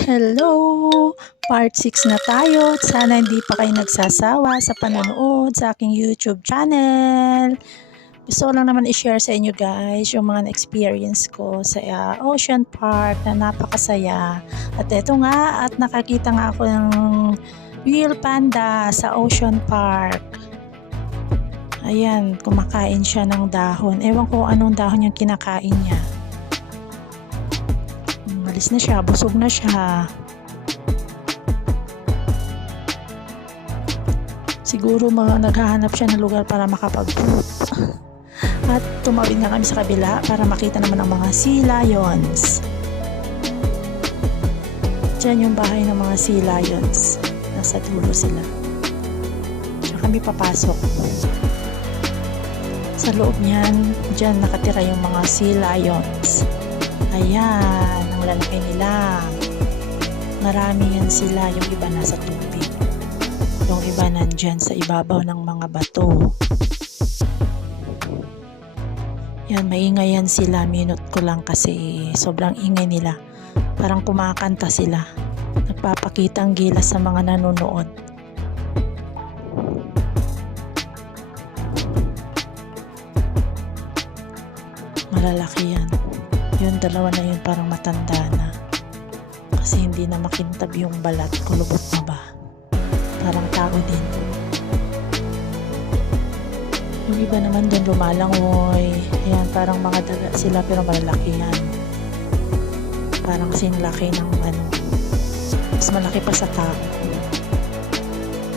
Hello! Part 6 na tayo. Sana hindi pa kayo nagsasawa sa panonood sa aking YouTube channel. Gusto ko lang naman i-share sa inyo guys yung mga experience ko sa Ocean Park na napakasaya. At eto nga, at nakakita nga ako ng real panda sa Ocean Park. Ayan, kumakain siya ng dahon. Ewan ko anong dahon yung kinakain niya. Malis na siya, busog na siya. Siguro naghahanap siya ng lugar para makapag-poop. At tumawid na kami sa kabila para makita naman ang mga sea lions. Diyan yung bahay ng mga sea lions. Nasa dulo sila. Diyan kami papasok. Sa loob niyan, diyan nakatira yung mga sea lions. Ayan, ang lalaki nila. Marami yan sila, yung iba nasa tubig. Yung iba nandyan sa ibabaw ng mga bato. Yan, maingay yan sila. Minute ko lang kasi sobrang ingay nila. Parang kumakanta sila. Nagpapakitang gilas sa mga nanonood. Malalaki yan. Yung dalawa na yun parang matanda na. Kasi hindi na makintab yung balat. Kulubot na ba? Parang tao din. Yung iba naman doon lumalangoy. Ayan, parang mga daga sila pero malalaki yan. Parang sinlaki ng mas malaki pa sa tao.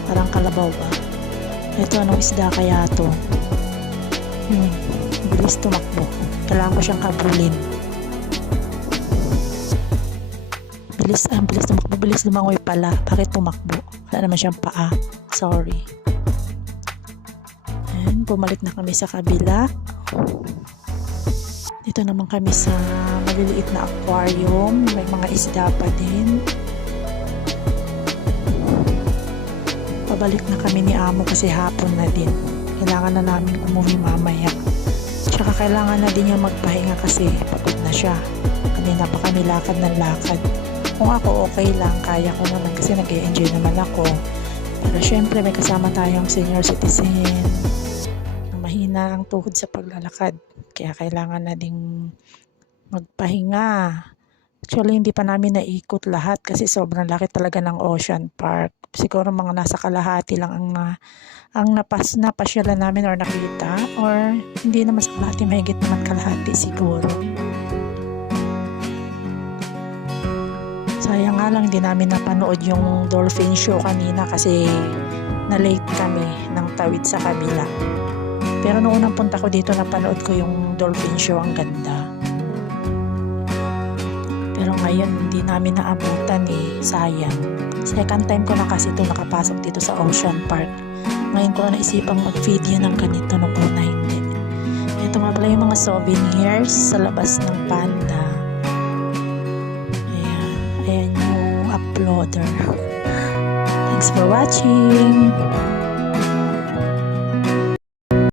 Parang kalabaw ba? Ito, anong isda kaya to? Bilis tumakbo. Kailangan ko siyang kabulin. Bilis tumakbo. Bilis lumangoy pala. Bakit tumakbo? Wala naman siyang paa. Sorry. Ayan, bumalik na kami sa kabila. Dito naman kami sa maliliit na aquarium. May mga isda pa din. Pabalik na kami ni Amo kasi hapon na din. Kailangan na namin umuwi mamaya. Tsaka kailangan na din niya magpahinga kasi pagod na siya. Kanina pa kami lakad ng lakad. Kung ako okay lang, kaya ko naman kasi nag-e-enjoy naman ako. Pero syempre may kasama tayong senior citizen na mahina ang tuhod sa paglalakad. Kaya kailangan na ding magpahinga. Actually, hindi pa namin naikot lahat kasi sobrang laki talaga ng Ocean Park. Siguro mga nasa kalahati lang ang napasyalan namin or nakita, or hindi naman sa kalahati, mahigit naman kalahati siguro. Sayang nga lang, hindi namin napanood yung dolphin show kanina kasi na-late kami ng tawid sa kabila. Pero noong unang punta ko dito, napanood ko yung dolphin show, ang ganda. Pero ngayon, hindi namin naabutan sayang. Second time ko na kasi ito nakapasok dito sa Ocean Park. Ngayon ko na naisipang mag-feed yan ng ganito, nung una hindi. Ito nga pala yung mga souvenirs sa labas ng panda. Ayan yung uploader. Thanks for watching!